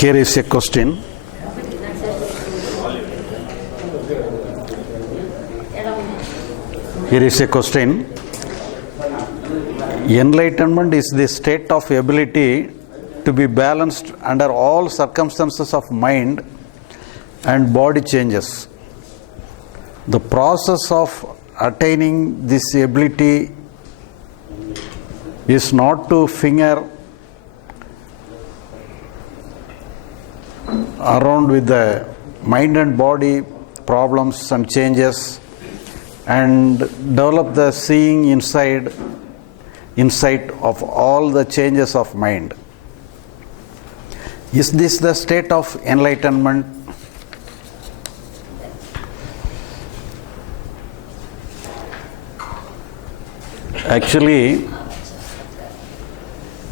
Here is a question. Here is a question. Enlightenment is the state of ability to be balanced under all circumstances of mind and body changes. The process of attaining this ability is not to finger around with the mind and body problems and changes and develop the seeing insight of all the changes of mind. Is this the state of enlightenment? Actually,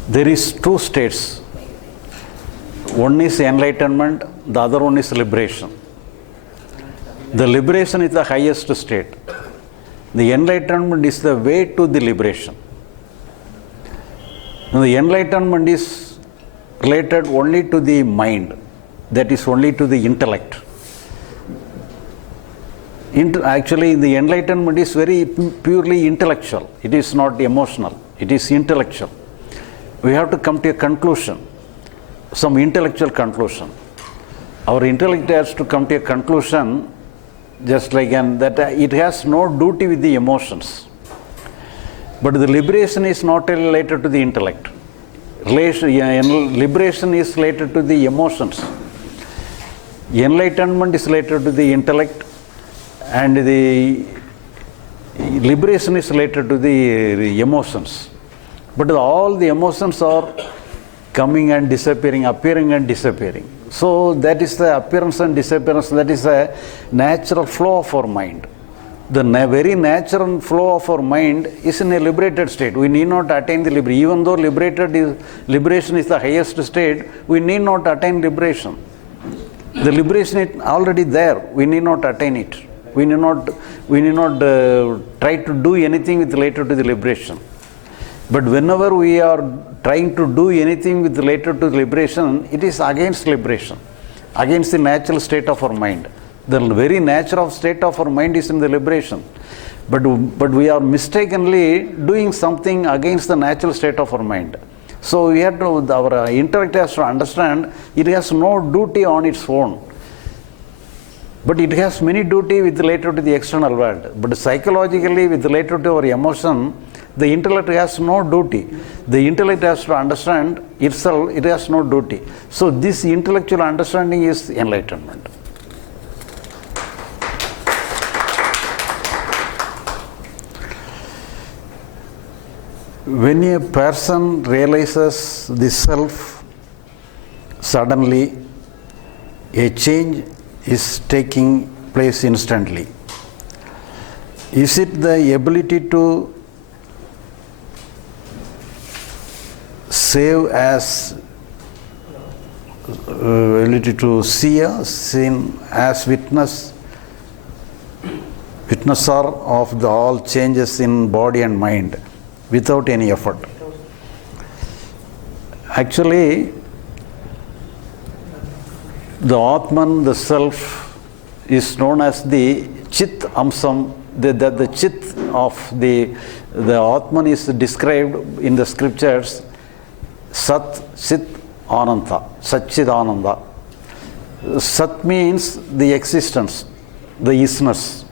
there is two states. One is enlightenment, the other one is liberation. The liberation is the highest state. The enlightenment is the way to the liberation. Now, the enlightenment is related only to the mind, that is only to the intellect. Actually, the enlightenment is very purely intellectual. It is not emotional. It is intellectual. We have to come to a conclusion, some intellectual conclusion. Our intellect has to come to a conclusion, just like that it has no duty with the emotions. But the liberation is not related to the intellect. Liberation is related to the emotions. Enlightenment is related to the intellect, and the liberation is related to the emotions. But all the emotions are coming and disappearing, appearing and disappearing. So that is the appearance and disappearance, that is a natural flow of our mind. The very natural flow of our mind is in a liberated state. We need not attain the liberation. Even though liberation is the highest state, we need not attain liberation. The liberation is already there. We need not attain it. We need not try to do anything with related to the liberation. But whenever we are trying to do anything with related to liberation, it is against liberation, against the natural state of our mind. The very natural state of our mind is in the liberation. But we are mistakenly doing something against the natural state of our mind. So we have to, our intellect has to understand it has no duty on its own. But it has many duty with related to the external world. But psychologically, with related to our emotion, the intellect has no duty. The intellect has to understand itself, it has no duty. So this intellectual understanding is enlightenment. When a person realizes the self, suddenly a change is taking place instantly. Is it the ability to save as ability to see a sin as witnesser of all changes in body and mind without any effort? Actually, the Atman, the self, is known as the Chit Amsam. The Chit of the Atman is described in the scriptures Sat, Chit, Ananta, Satchidananda. Sat means the existence, the isness.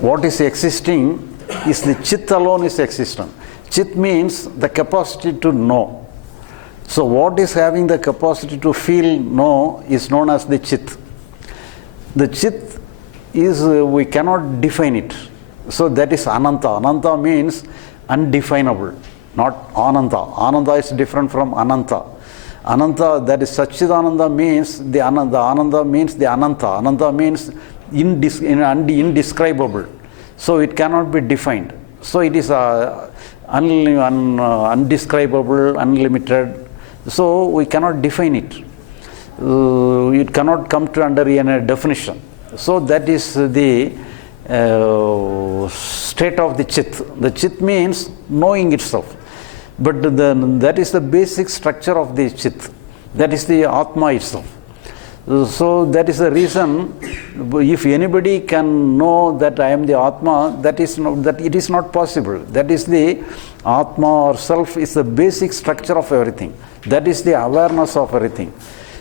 What is existing is the Chit alone is existent. Chit means the capacity to know. So what is having the capacity to feel know is known as the Chit. The Chit is, we cannot define it. So that is Ananta. Ananta means undefinable, not Ananta. Ananda is different from Ananta. Ananta, that is Satchidananda, means the Ananda. Ananda means the Ananta. Ananta means indescribable. So it cannot be defined. So it is undescribable, unlimited. So we cannot define it. It cannot come to under a definition. So that is the state of the Chit. The Chit means knowing itself. But that is the basic structure of the Chit. That is the Atma itself. So that is the reason, if anybody can know that I am the Atma, that it is not possible. That is the Atma or self is the basic structure of everything. That is the awareness of everything.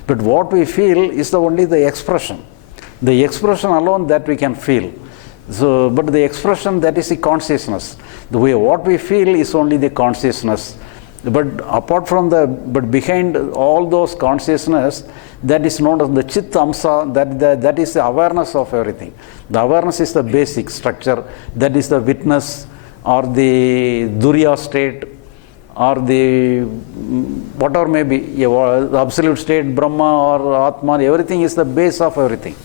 But what we feel is only the expression. The expression alone that we can feel. So, but the expression, that is the consciousness. The way what we feel is only the consciousness. But apart from but behind all those consciousness, that is known as the Chit Amsa, that is the awareness of everything. The awareness is the basic structure, that is the witness or the Duriya state or the whatever may be, the absolute state, Brahma or Atma, everything is the base of everything.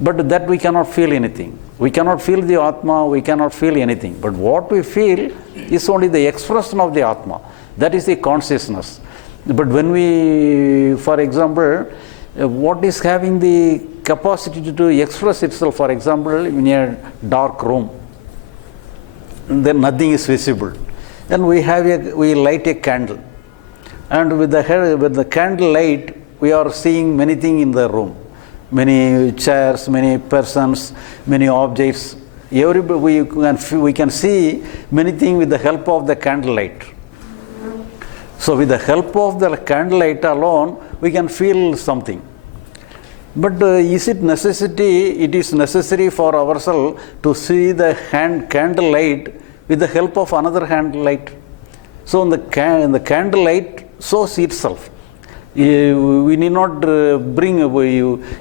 But that we cannot feel anything. We cannot feel the Atma, we cannot feel anything. But what we feel is only the expression of the Atma. That is the consciousness. But when we, for example, what is having the capacity to express itself, for example, in a dark room, then nothing is visible. Then we light a candle. And with the candle light, we are seeing many things in the room. Many chairs, many persons, many objects. We can see many things with the help of the candlelight. So with the help of the candlelight alone, we can feel something. But is it necessity? It is necessary for ourselves to see the candlelight with the help of another candlelight. So in the candlelight shows itself. We need not bring,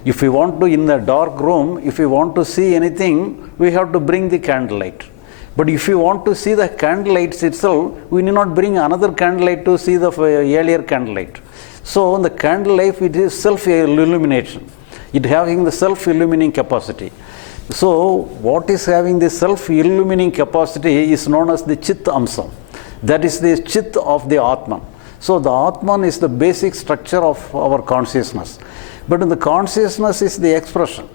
if we want to, in the dark room, if we want to see anything, we have to bring the candlelight. But if you want to see the candlelights itself, we need not bring another candlelight to see the earlier candlelight. So the candlelight, it is self-illumination. It having the self-illumining capacity. So what is having the self-illumining capacity is known as the Chit Amsam. That is the Chit of the Atman. So the Atman is the basic structure of our consciousness. But in the consciousness is the expression.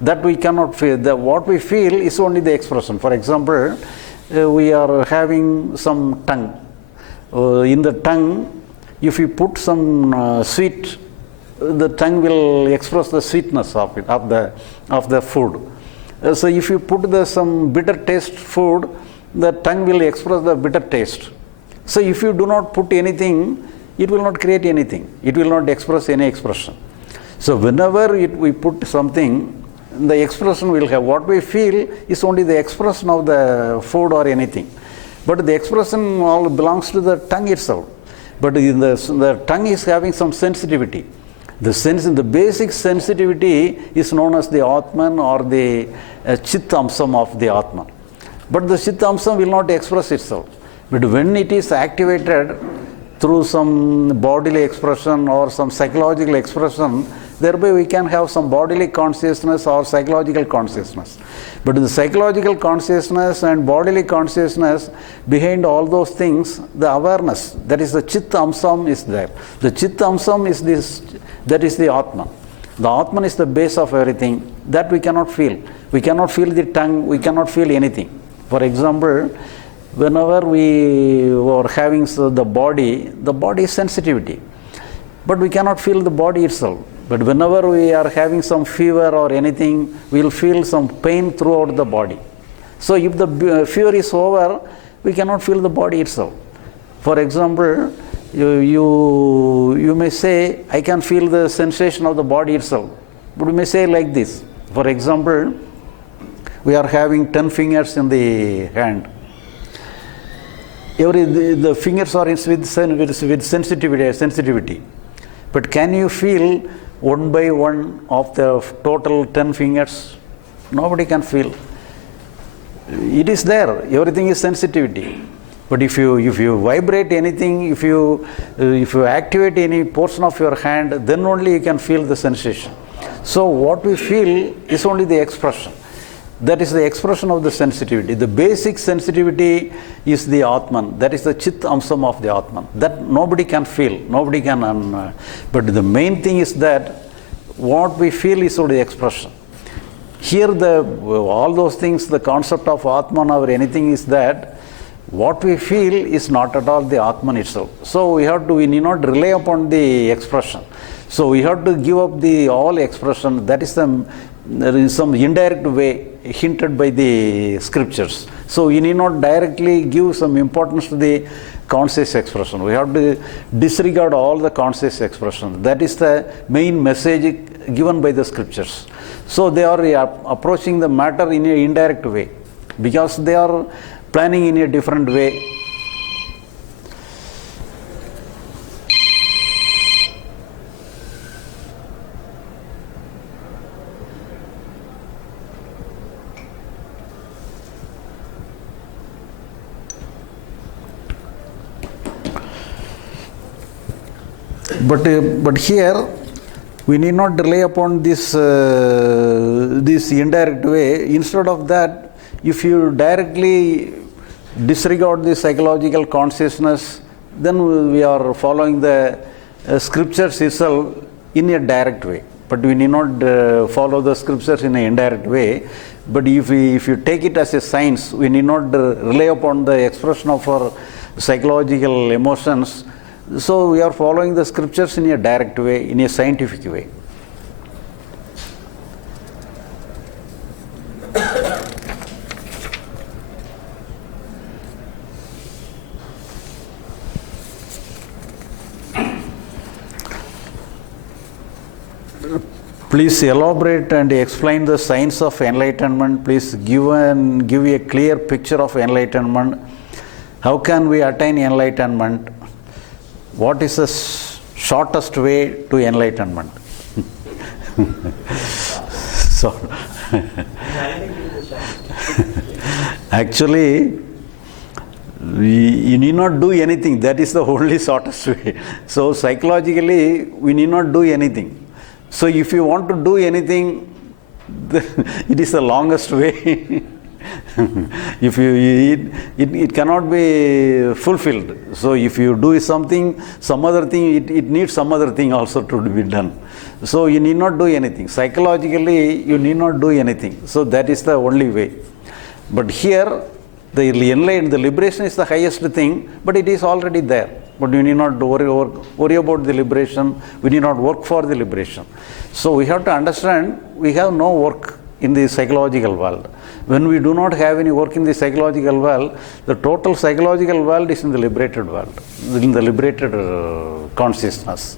That we cannot feel. What we feel is only the expression. For example, we are having some tongue. In the tongue, if you put some sweet, the tongue will express the sweetness of it, of the food. So if you put some bitter taste food, the tongue will express the bitter taste. So if you do not put anything, it will not create anything. It will not express any expression. So whenever we put something, the expression will have. What we feel is only the expression of the food or anything. But the expression all belongs to the tongue itself. But in the tongue is having some sensitivity. The basic sensitivity is known as the Atman or the Chit Amsam of the Atman. But the Chit Amsam will not express itself. But when it is activated through some bodily expression or some psychological expression, thereby we can have some bodily consciousness or psychological consciousness. But the psychological consciousness and bodily consciousness, behind all those things, the awareness, that is the Chit Amsam is there. The Chit Amsam is this, that is the Atman. The Atman is the base of everything. That we cannot feel. We cannot feel the tongue, we cannot feel anything. For example, whenever we are having the body is sensitivity. But we cannot feel the body itself. But whenever we are having some fever or anything, we will feel some pain throughout the body. So if the fever is over, we cannot feel the body itself. For example, you may say, I can feel the sensation of the body itself. But we may say like this. For example, we are having 10 fingers in the hand. The fingers are with sensitivity. But can you feel one by one of the total 10 fingers? Nobody can feel. It is there. Everything is sensitivity. But if you vibrate anything, if you activate any portion of your hand, then only you can feel the sensation. So what we feel is only the expression. That is the expression of the sensitivity. The basic sensitivity is the Atman. That is the Chit Amsam of the Atman. That nobody can feel. Nobody can. But the main thing is that what we feel is only the expression. Here, all those things, the concept of Atman or anything is that what we feel is not at all the Atman itself. So we need not rely upon the expression. So we have to give up the all expression. That is there is some indirect way hinted by the scriptures. So we need not directly give some importance to the conscious expression. We have to disregard all the conscious expression. That is the main message given by the scriptures. So they are approaching the matter in an indirect way, because they are planning in a different way. But here we need not rely upon this indirect way. Instead of that, if you directly disregard the psychological consciousness, then we are following the scriptures itself in a direct way. But we need not follow the scriptures in an indirect way. But if you take it as a science, we need not rely upon the expression of our psychological emotions. So we are following the scriptures in a direct way, in a scientific way. Please elaborate and explain the science of enlightenment. Please give a clear picture of enlightenment. How can we attain enlightenment? What is the shortest way to enlightenment? So, actually, you need not do anything. That is the only shortest way. So, psychologically, we need not do anything. So, if you want to do anything, it is the longest way. If it cannot be fulfilled. So if you do something, some other thing, it needs some other thing also to be done. So you need not do anything. Psychologically, you need not do anything. So that is the only way. But here, the liberation is the highest thing, but it is already there. But we need not worry about the liberation. We need not work for the liberation. So we have to understand, we have no work in the psychological world. When we do not have any work in the psychological world, the total psychological world is in the liberated world, in the liberated consciousness.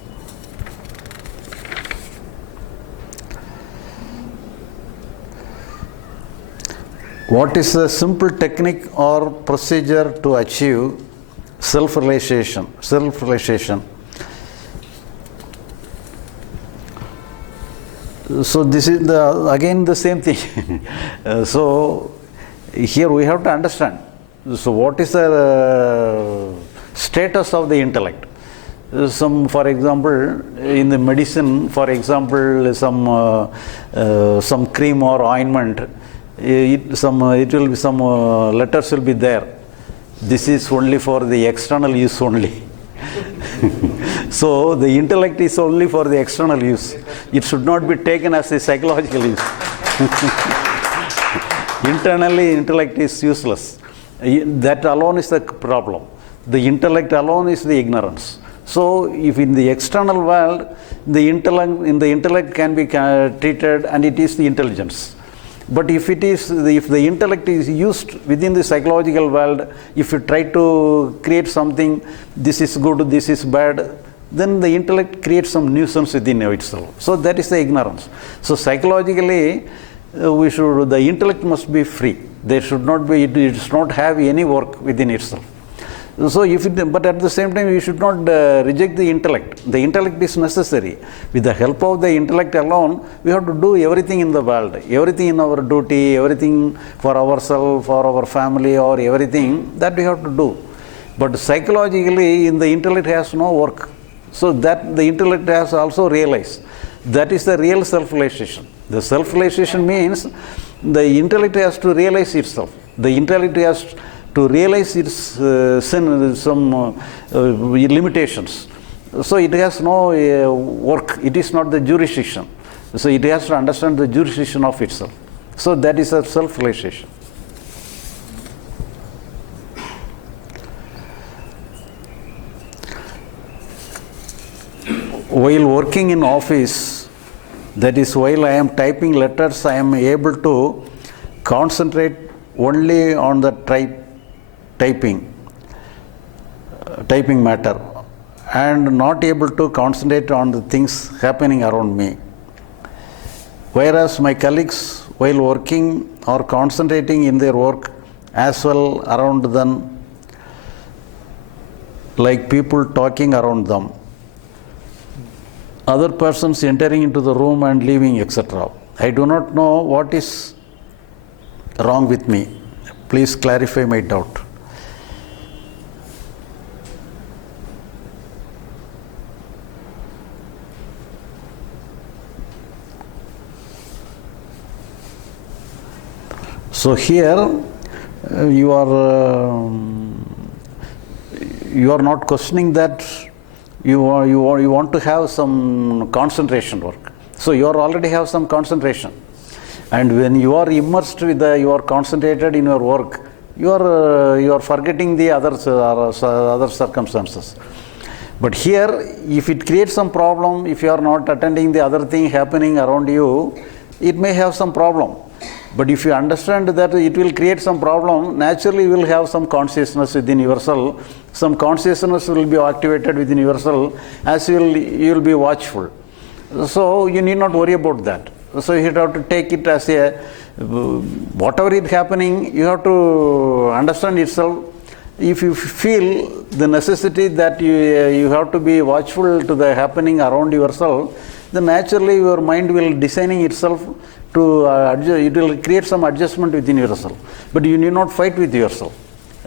What is the simple technique or procedure to achieve self-realization? Self-realization. So this is again the same thing. So here we have to understand. So what is the status of the intellect? For example, in the medicine, for example, some cream or ointment, it will be some letters will be there. This is only for the external use only. So the intellect is only for the external use. It should not be taken as a psychological use. Internally, intellect is useless. That alone is the problem. The intellect alone is the ignorance. So if in the external world, the intellect can be treated, and it is the intelligence. But if the intellect is used within the psychological world, if you try to create something, this is good, this is bad, then the intellect creates some nuisance within itself. So that is the ignorance. So psychologically, the intellect must be free. There should not be, it does not have any work within itself. So but at the same time, you should not reject the intellect. The intellect is necessary. With the help of the intellect alone, we have to do everything in the world, everything in our duty, everything for ourselves, for our family, or everything that we have to do. But psychologically, the intellect has no work. So that the intellect has also realized. That is the real self-realization. The self-realization means the intellect has to realize itself. The intellect has to realize its some limitations. So it has no work. It is not the jurisdiction. So it has to understand the jurisdiction of itself. So that is a self-realization. while working in office, that is while I am typing letters, I am able to concentrate only on the typing matter, and not able to concentrate on the things happening around me. Whereas my colleagues, while working, are concentrating in their work as well around them, like people talking around them, other persons entering into the room and leaving, etc. I do not know what is wrong with me. Please clarify my doubt. So here you are not questioning that you want to have some concentration work. So you already have some concentration, and when you are immersed with you are concentrated in your work, you are forgetting the other circumstances. But here, if it creates some problem, if you are not attending the other thing happening around you, it may have some problem. But if you understand that it will create some problem, naturally you will have some consciousness within yourself. Some consciousness will be activated within yourself as you will be watchful. So you need not worry about that. So you have to take it as a, whatever is happening, you have to understand itself. If you feel the necessity that you have to be watchful to the happening around yourself, then naturally your mind will designing itself to adjust, it will create some adjustment within yourself. But you need not fight with yourself.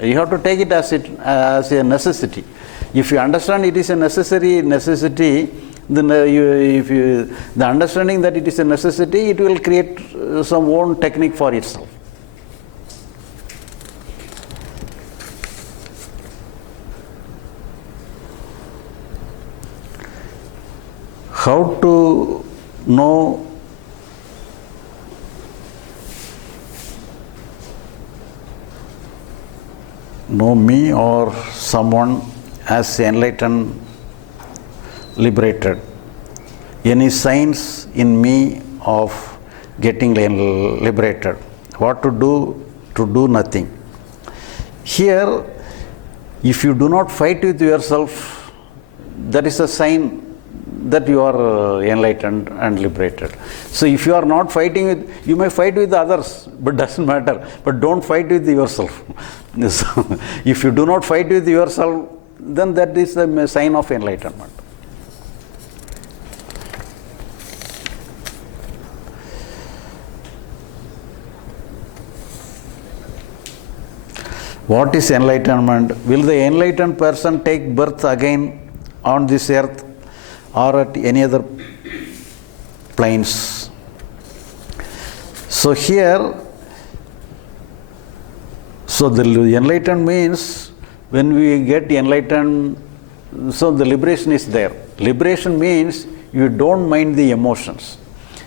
You have to take it as a necessity. If you understand it is a necessity, then the understanding that it is a necessity, it will create some own technique for itself. How to know me or someone as enlightened, liberated? Any signs in me of getting liberated? What to do? To do nothing. Here, if you do not fight with yourself, that is a sign that you are enlightened and liberated. So if you are not fighting with, you may fight with others, but doesn't matter. But don't fight with yourself. So if you do not fight with yourself, then that is a sign of enlightenment. What is enlightenment? Will the enlightened person take birth again on this earth or at any other planes? So here, so the enlightened means when we get enlightened, so the liberation is there. Liberation means you don't mind the emotions.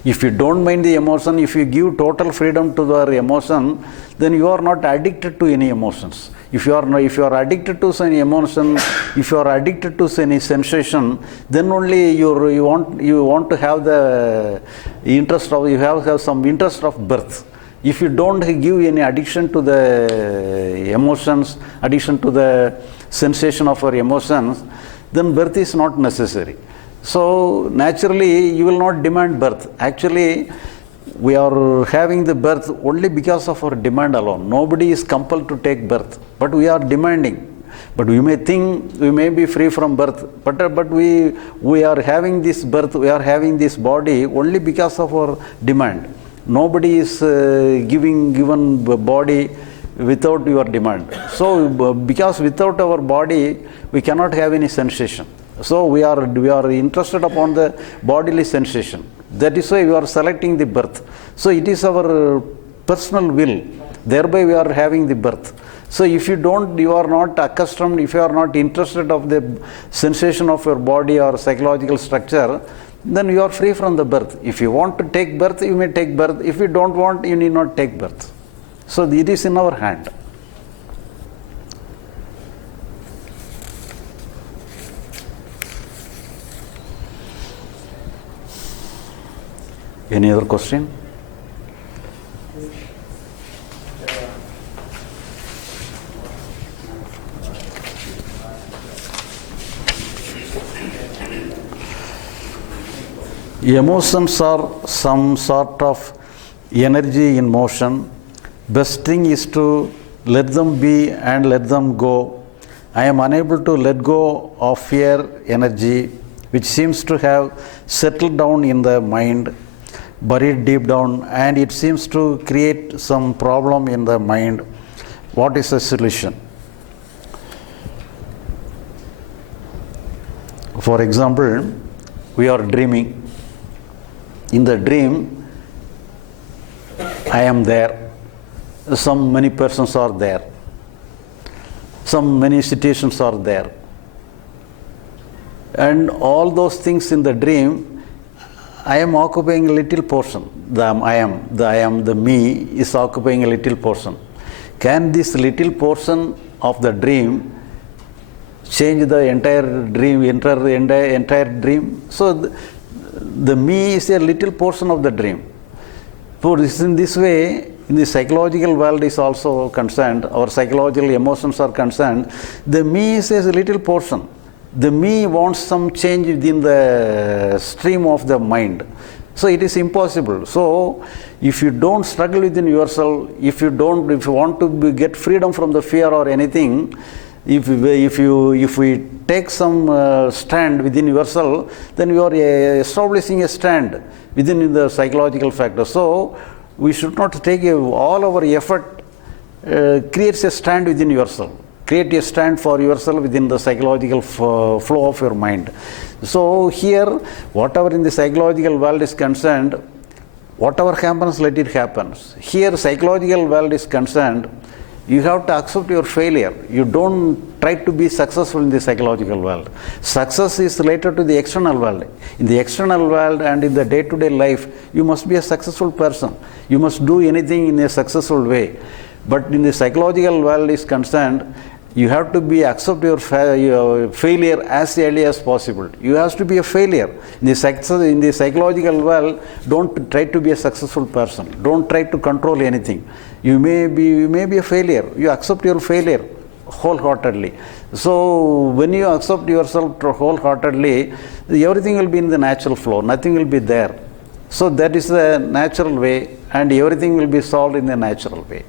If you don't mind the emotion, if you give total freedom to the emotion, then you are not addicted to any emotions. If you are addicted to any emotion, if you are addicted to any sensation, then only you want to have the interest of, you have some interest of birth. If you don't give any addiction to the emotions, addiction to the sensation of our emotions, then birth is not necessary. So naturally you will not demand birth. Actually, we are having the birth only because of our demand alone. Nobody is compelled to take birth, but we are demanding. But we may think we may be free from birth, but we are having this birth, we are having this body only because of our demand. Nobody is given body without your demand. So because without our body we cannot have any sensation. So we are interested upon the bodily sensation. That is why we are selecting the birth. So it is our personal will. Thereby we are having the birth. So if you are not accustomed, if you are not interested of the sensation of your body or psychological structure, then you are free from the birth. If you want to take birth, you may take birth. If you don't want, you need not take birth. So it is in our hand. Any other question? Emotions are some sort of energy in motion. Best thing is to let them be and let them go. I am unable to let go of fear energy, which seems to have settled down in the mind, buried deep down, and it seems to create some problem in the mind. What is the solution? For example, we are dreaming. In the dream, I am there. Many persons are there. Many situations are there. And all those things in the dream, I am occupying a little portion. The me is occupying a little portion. Can this little portion of the dream change the entire dream, entire dream? So the me is a little portion of the dream. For in this way, in the psychological world is also concerned, our psychological emotions are concerned, the me is a little portion. The me wants some change within the stream of the mind. So it is impossible. So if you don't struggle within yourself, if you want to get freedom from the fear or anything, if we take some stand within yourself, then you are establishing a stand within the psychological factor. So we should not take all our effort creates a stand within yourself. Create a stand for yourself within the psychological flow of your mind. So here, whatever in the psychological world is concerned, whatever happens, let it happen. Here, psychological world is concerned, you have to accept your failure. You don't try to be successful in the psychological world. Success is related to the external world. In the external world and in the day-to-day life, you must be a successful person. You must do anything in a successful way. But in the psychological world is concerned, you have to accept your failure as early as possible. You have to be a failure. In the psychological world, don't try to be a successful person. Don't try to control anything. You may be a failure. You accept your failure wholeheartedly. So when you accept yourself wholeheartedly, everything will be in the natural flow. Nothing will be there. So that is the natural way, and everything will be solved in the natural way.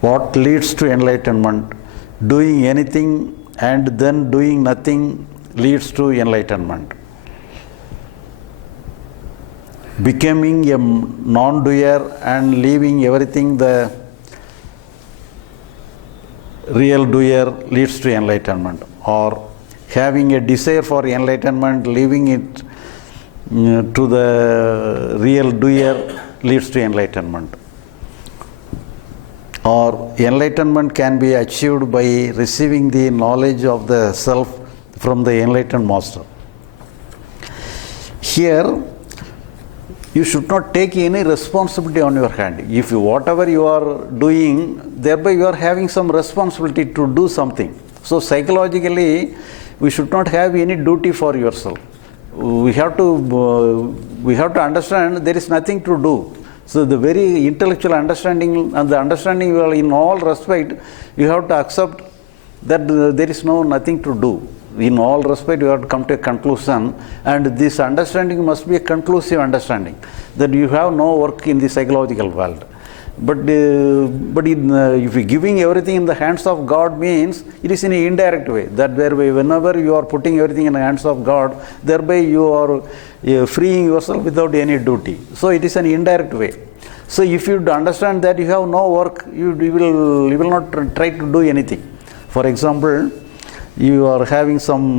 What leads to enlightenment? Doing anything and then doing nothing leads to enlightenment. Becoming a non-doer and leaving everything the real doer leads to enlightenment. Or having a desire for enlightenment, leaving it to the real doer leads to enlightenment. Or enlightenment can be achieved by receiving the knowledge of the self from the enlightened master. Here, you should not take any responsibility on your hand. If whatever you are doing, thereby you are having some responsibility to do something. So psychologically, we should not have any duty for yourself. We have to understand there is nothing to do. So the very intellectual understanding and the understanding in all respect, you have to accept that there is nothing to do. In all respect, you have to come to a conclusion, and this understanding must be a conclusive understanding, that you have no work in the psychological world. But if you're giving everything in the hands of God means it is in an indirect way. That whereby whenever you are putting everything in the hands of God, thereby you are freeing yourself without any duty. So it is an indirect way. So if you understand that you have no work, you will not try to do anything. For example, you are having some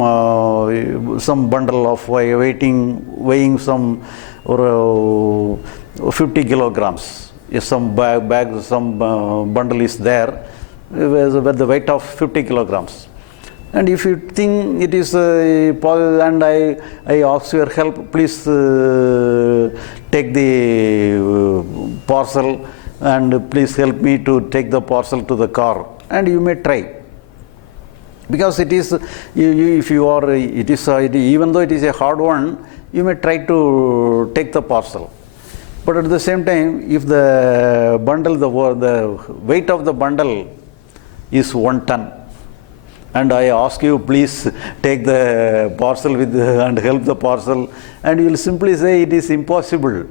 bundle of weighing some 50 kilograms. If some bundle is there with the weight of 50 kilograms. And if you think it is and I ask your help, please take the parcel and please help me to take the parcel to the car. and you may try. Because it is, if you are, it is, even though it is a hard one, you may try to take the parcel. But at the same time, if the bundle, the weight of the bundle is 1 ton, and I ask you, please take the parcel with and help the parcel, and you will simply say it is impossible.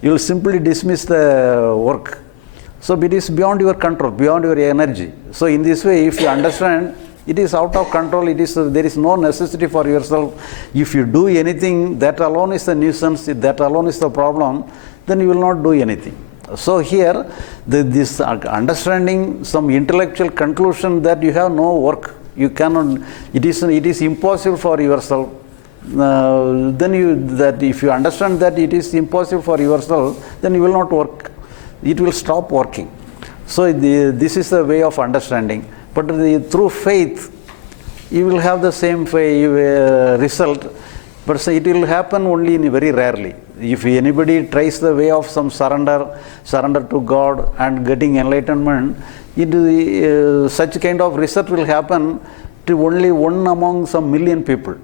You will simply dismiss the work. So it is beyond your control, beyond your energy. So in this way, if you understand, it is out of control. It is there is no necessity for yourself. If you do anything, that alone is the nuisance. That alone is the problem. Then you will not do anything. So here, this understanding some intellectual conclusion that you have no work. You cannot. It is impossible for yourself. Then if you understand that it is impossible for yourself, then you will not work. It will stop working. So this is the way of understanding. But through faith, you will have the same result. But it will happen only very rarely. If anybody tries the way of some surrender to God and getting enlightenment, such kind of result will happen to only one among some million people.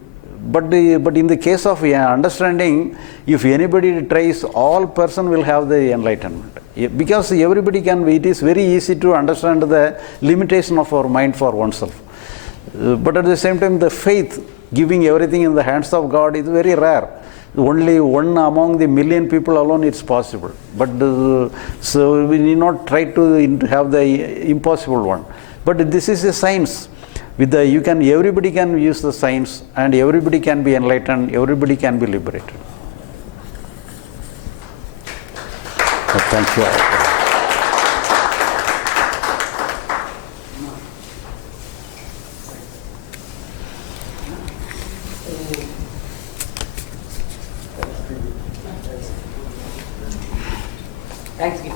But in the case of understanding, if anybody tries, all person will have the enlightenment. Because everybody can, it is very easy to understand the limitation of our mind for oneself. But at the same time, the faith, giving everything in the hands of God, is very rare. Only one among the million people alone it's possible. But so we need not try to have the impossible one. But this is a science. Everybody can use the science, and everybody can be enlightened, everybody can be liberated. Thank you. Thanks.